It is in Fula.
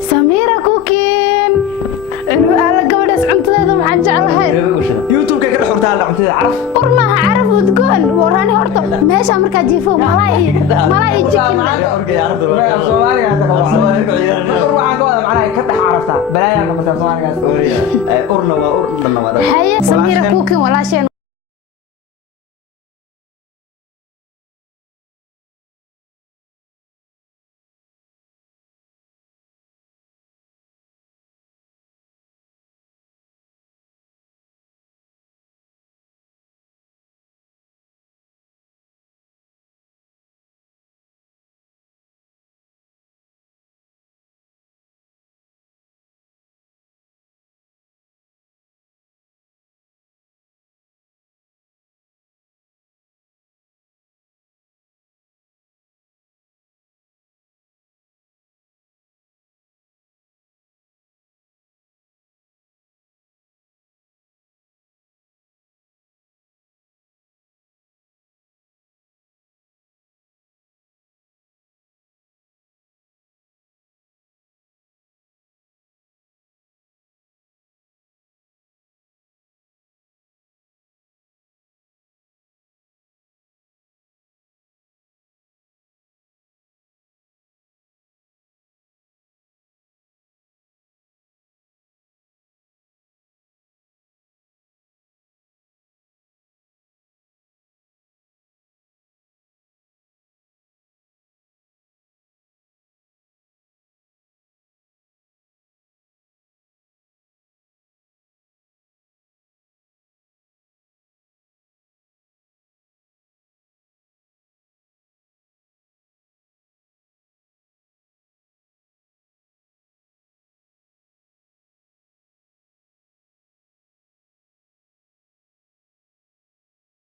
سميرة كوكين إنه أنا قبل أسعمت هذا مع جعلها يوتيوب كيف كده حرتها عمتها عرف ورما عرف وتقول وراني هرطة ماشي أمريكا جيفو ملاي جيكين هيا سميرة كوكين ولا شيء